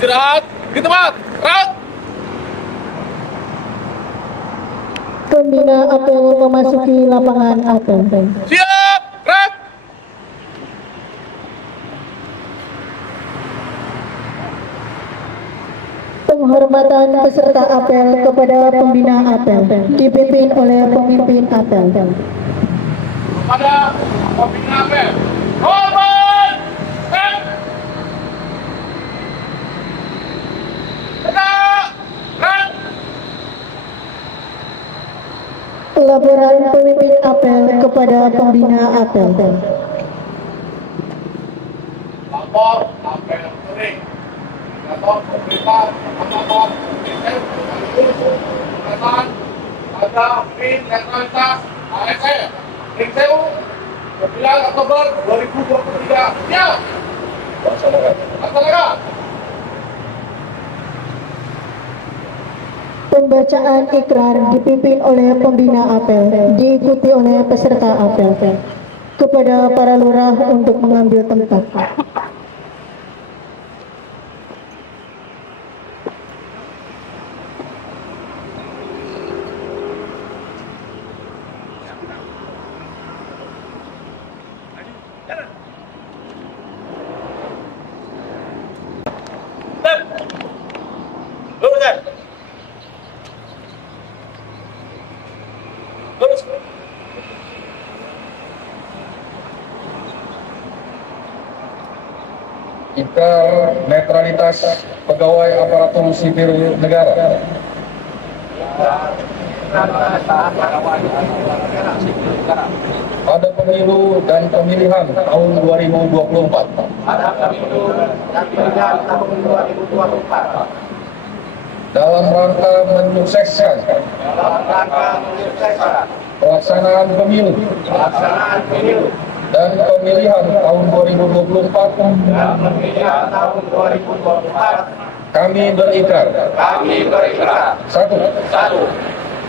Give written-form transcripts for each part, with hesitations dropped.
Istirahat di tempat. Gerak. Pembina apel memasuki lapangan apel. Siap. Gerak. Penghormatan peserta apel kepada pembina apel dipimpin oleh pemimpin apel. Kepada pembina apel. Hormat. Gerak. Gerak. Gerak. Laporan pemimpin apel kepada pembina apel. Lapor apel kering. Lapor pemerintah pengamatan kesehatan ada pin netralitas ASN Ring Sewu 9 Oktober 2023. Siap. Laksanakan. Pembacaan ikrar dipimpin oleh pembina apel, diikuti oleh peserta apel. Kepada para lurah untuk mengambil tempat. Lurus. Ikrar netralitas pegawai aparatur sipil negara. Pada pemilu dan pemilihan tahun 2024. Dalam rangka menyukseskan pelaksanaan pemilu dan pemilihan tahun 2024, kami berikrar. Satu,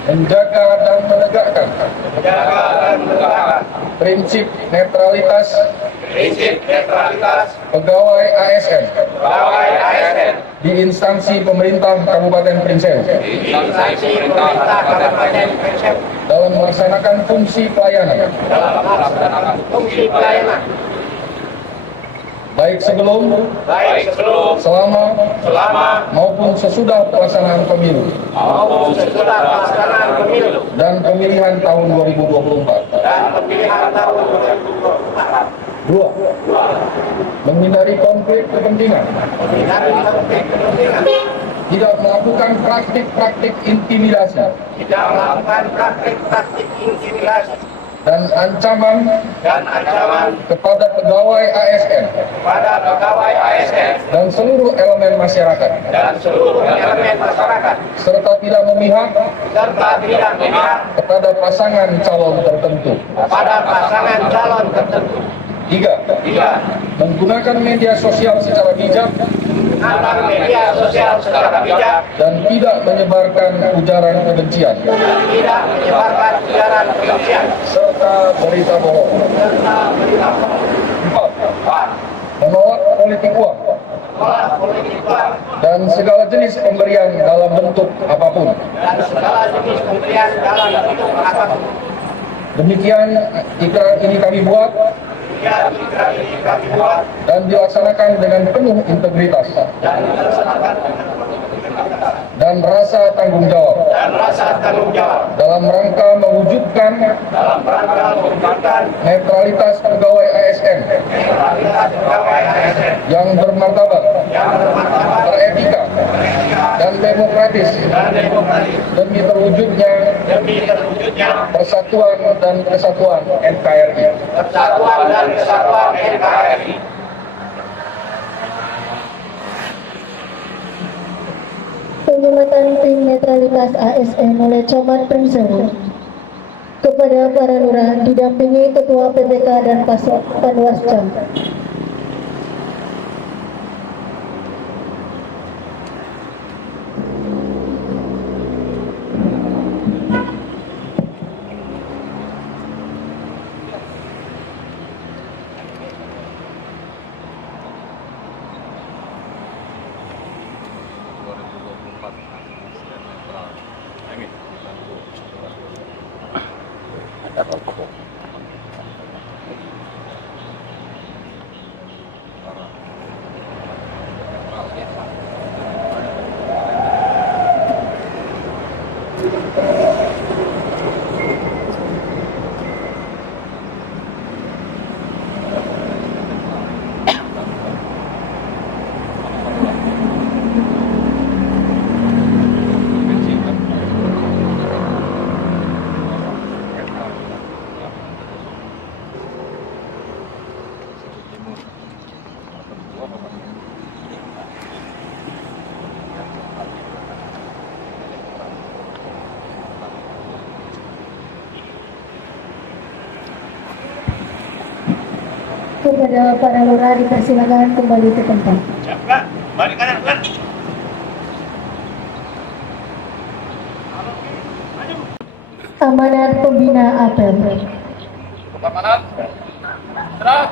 menjaga dan menegakkan prinsip netralitas pegawai ASN di instansi pemerintah Kabupaten Prinseu dalam melaksanakan fungsi pelayanan, baik sebelum, selama, maupun sesudah pelaksanaan pemilu dan pemilihan tahun 2024. Dua, menghindari konflik kepentingan, tidak melakukan praktik-praktik intimidasi dan ancaman kepada pegawai ASN dan seluruh elemen masyarakat, serta tidak memihak kepada pasangan calon tertentu. Tiga, menggunakan media sosial secara bijak dan tidak menyebarkan ujaran kebencian serta berita bohong. Empat, menolak politik uang dan segala jenis pemberian dalam bentuk apapun. Demikian ikrar ini kami buat dan dilaksanakan dengan penuh integritas dan rasa tanggung jawab dalam rangka mewujudkan netralitas pegawai ASN yang bermartabat, beretika, dan demokratis demi terwujudnya persatuan dan kesatuan NKRI. Penyematan tim netralitas ASN oleh Camat Prinseu kepada para lurah didampingi Ketua PPK dan Panwascam. 2024 ASN netral. Ini ada rokok. Kepada para lurah dipersilakan kembali ke tempat. Balik kanan, kan? Amanat pembina apel. Amanat. Serah.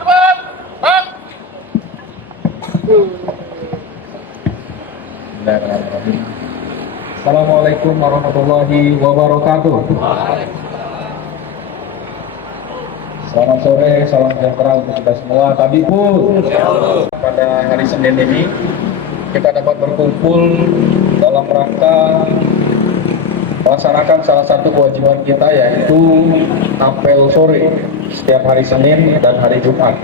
Teman. Bang. Assalamualaikum warahmatullahi wabarakatuh. Selamat sore, salam sejahtera untuk kita semua. Tadi pun pada hari Senin ini kita dapat berkumpul dalam rangka melaksanakan salah satu kewajiban kita, yaitu apel sore setiap hari Senin dan hari Jumat.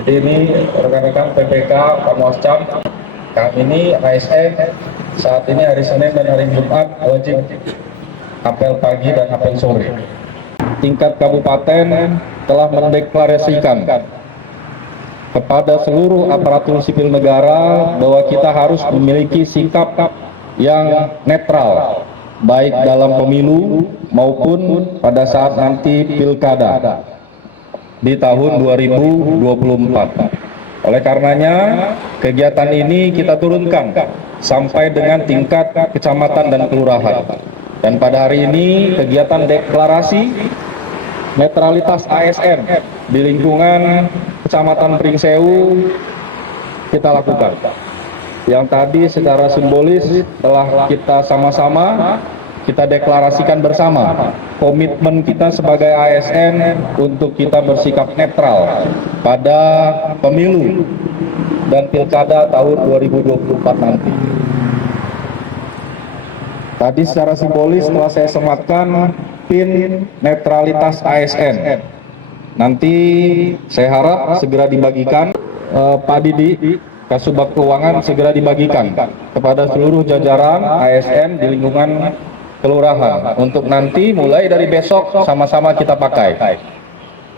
Jadi ini rekan-rekan PPK Panwascam, kami ini ASN saat ini hari Senin dan hari Jumat wajib apel pagi dan apel sore. Tingkat kabupaten telah mendeklarasikan kepada seluruh aparatur sipil negara bahwa kita harus memiliki sikap yang netral, baik dalam pemilu maupun pada saat nanti pilkada di tahun 2024. Oleh karenanya, kegiatan ini kita turunkan sampai dengan tingkat kecamatan dan kelurahan. Dan pada hari ini kegiatan deklarasi netralitas ASN di lingkungan Kecamatan Pringsewu kita lakukan. Yang tadi secara simbolis telah kita sama-sama kita deklarasikan bersama komitmen kita sebagai ASN untuk kita bersikap netral pada pemilu dan pilkada tahun 2024 nanti. Tadi secara simbolis telah saya sematkan pin netralitas ASN. Nanti saya harap segera dibagikan, Pak Didi, Kasubag Keuangan segera dibagikan kepada seluruh jajaran ASN di lingkungan kelurahan untuk nanti mulai dari besok sama-sama kita pakai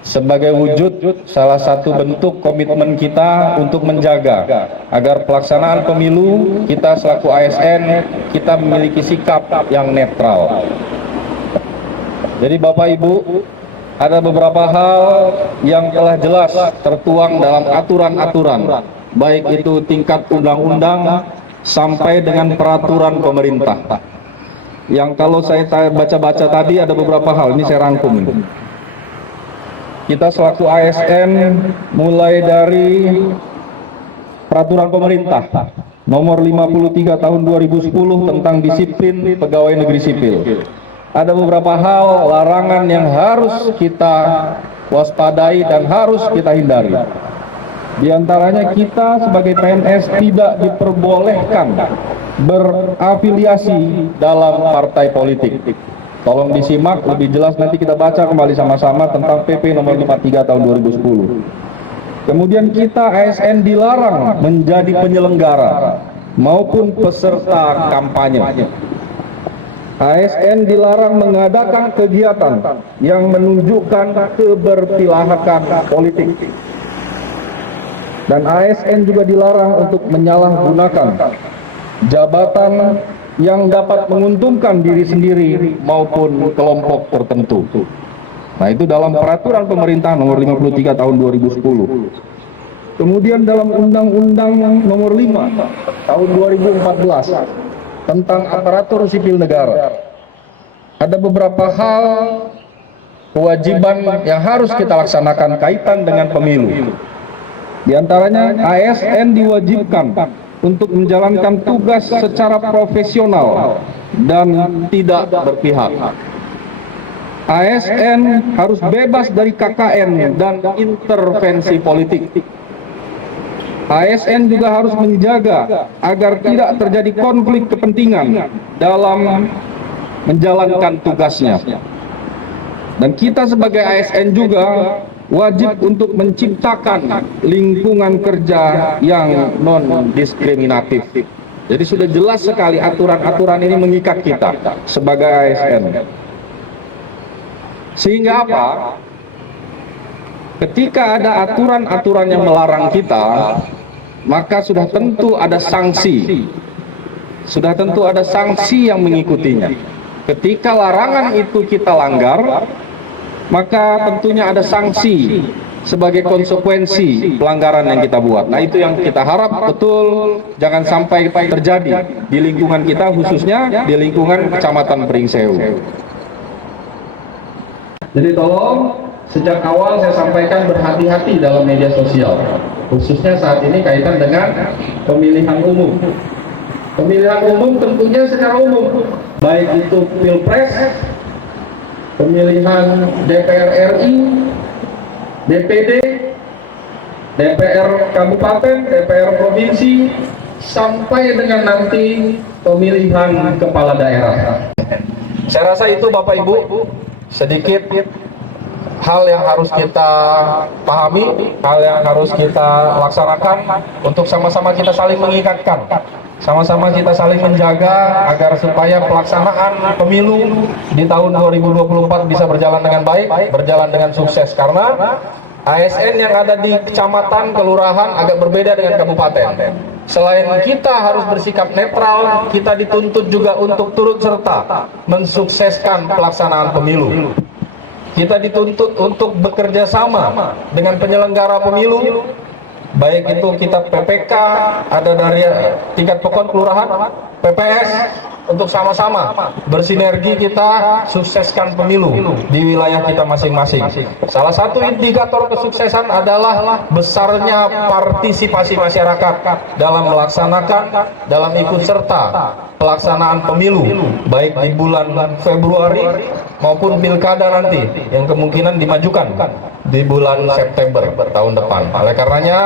sebagai wujud salah satu bentuk komitmen kita untuk menjaga agar pelaksanaan pemilu kita selaku ASN kita memiliki sikap yang netral. Jadi Bapak Ibu, ada beberapa hal yang telah jelas tertuang dalam aturan-aturan, baik itu tingkat undang-undang sampai dengan peraturan pemerintah. Yang kalau saya baca-baca tadi ada beberapa hal, ini saya rangkum ini. Kita selaku ASN mulai dari peraturan pemerintah nomor 53 tahun 2010 tentang disiplin pegawai negeri sipil. Ada beberapa hal larangan yang harus kita waspadai dan harus kita hindari. Di antaranya kita sebagai PNS tidak diperbolehkan berafiliasi dalam partai politik. Tolong disimak lebih jelas, nanti kita baca kembali sama-sama tentang PP nomor 53 tahun 2010. Kemudian kita ASN dilarang menjadi penyelenggara maupun peserta kampanye. ASN dilarang mengadakan kegiatan yang menunjukkan keberpihakan politik. Dan ASN juga dilarang untuk menyalahgunakan jabatan yang dapat menguntungkan diri sendiri maupun kelompok tertentu. Nah, itu dalam peraturan pemerintah nomor 53 tahun 2010. Kemudian dalam Undang-Undang nomor 5 tahun 2014 tentang aparatur sipil negara, ada beberapa hal kewajiban yang harus kita laksanakan kaitan dengan pemilu. Di antaranya ASN diwajibkan untuk menjalankan tugas secara profesional dan tidak berpihak. ASN harus bebas dari KKN dan intervensi politik. ASN juga harus menjaga agar tidak terjadi konflik kepentingan dalam menjalankan tugasnya. Dan kita sebagai ASN juga wajib untuk menciptakan lingkungan kerja yang non-diskriminatif. Jadi sudah jelas sekali aturan-aturan ini mengikat kita sebagai ASN. Sehingga apa? Ketika ada aturan-aturan yang melarang kita, maka sudah tentu ada sanksi. Sudah tentu ada sanksi yang mengikutinya. Ketika larangan itu kita langgar, maka tentunya ada sanksi sebagai konsekuensi pelanggaran yang kita buat. Nah, itu yang kita harap betul jangan sampai terjadi di lingkungan kita, khususnya di lingkungan Kecamatan Pringsewu. Jadi tolong sejak awal saya sampaikan berhati-hati dalam media sosial, khususnya saat ini kaitan dengan pemilihan umum. Pemilihan umum tentunya secara umum, baik itu Pilpres, pemilihan DPR RI, DPD, DPR Kabupaten, DPR Provinsi, sampai dengan nanti pemilihan kepala daerah. Saya rasa itu Bapak Ibu sedikit hal yang harus kita pahami, hal yang harus kita laksanakan untuk sama-sama kita saling mengikatkan. Sama-sama kita saling menjaga agar supaya pelaksanaan pemilu di tahun 2024 bisa berjalan dengan baik, berjalan dengan sukses. Karena ASN yang ada di kecamatan, kelurahan agak berbeda dengan kabupaten. Selain kita harus bersikap netral, kita dituntut juga untuk turut serta mensukseskan pelaksanaan pemilu. Kita dituntut untuk bekerja sama dengan penyelenggara pemilu, baik itu kita PPK, ada dari tingkat pokon kelurahan, PPS, untuk sama-sama bersinergi kita sukseskan pemilu di wilayah kita masing-masing. Salah satu indikator kesuksesan adalah besarnya partisipasi masyarakat dalam melaksanakan, dalam ikut serta pelaksanaan pemilu, baik di bulan Februari maupun pilkada nanti yang kemungkinan dimajukan di bulan September tahun depan. Oleh karenanya,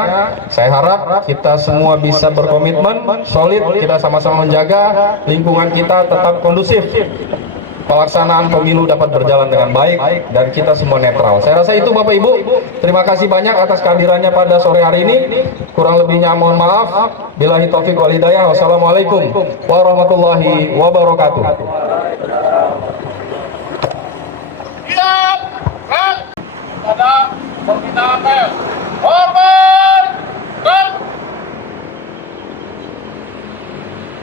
saya harap kita semua bisa berkomitmen solid, kita sama-sama menjaga lingkungan kita tetap kondusif, pelaksanaan pemilu dapat berjalan dengan baik, dan kita semua netral. Saya rasa itu Bapak Ibu. Terima kasih banyak atas kehadirannya pada sore hari ini. Kurang lebihnya mohon maaf. Billahi taufik wal hidayah. Wassalamualaikum warahmatullahi wabarakatuh. Siap, gerak. Pada pembina apel. Hormat, gerak.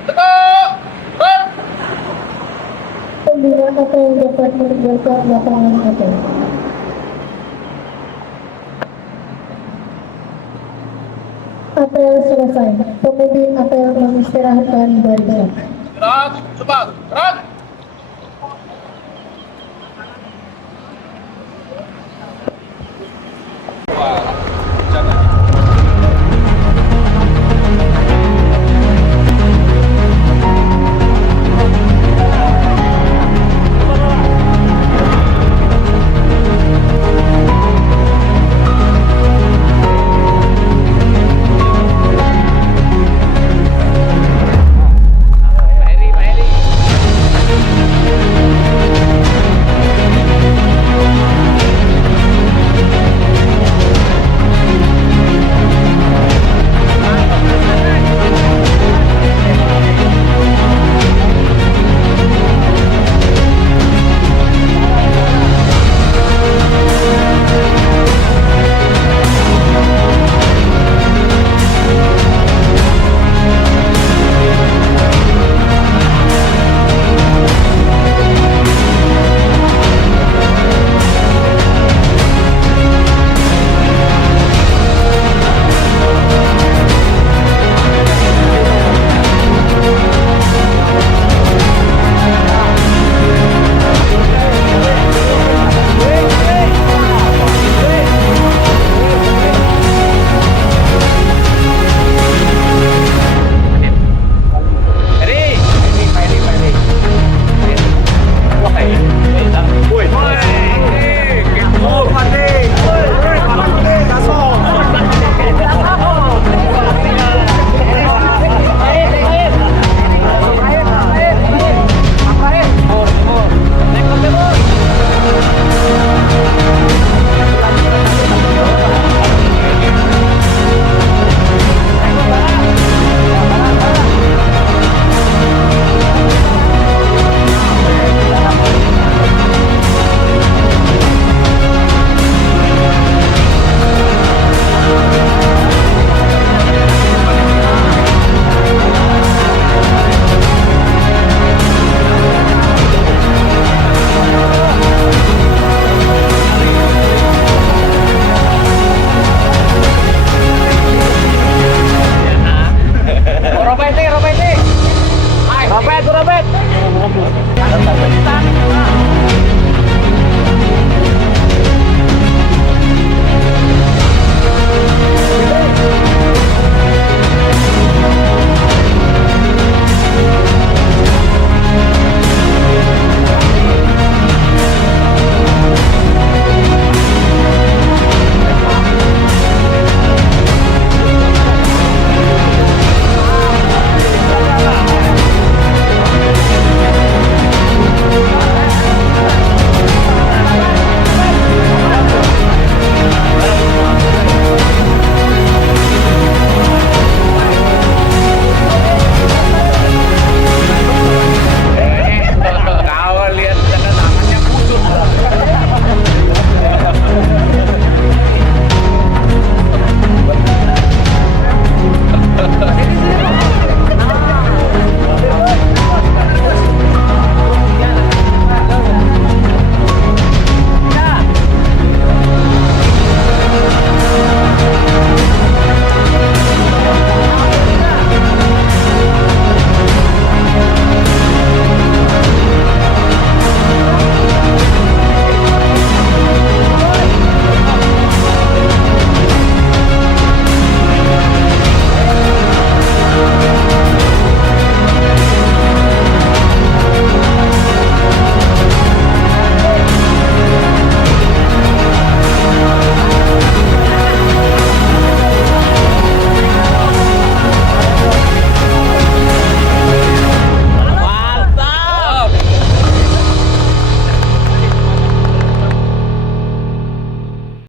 Tegak, gerak. Pembina apel dapat meninggalkan lapangan apel. Apel selesai. Pemimpin apel mengistirahatkan barisan. Gerak, cepat, gerak.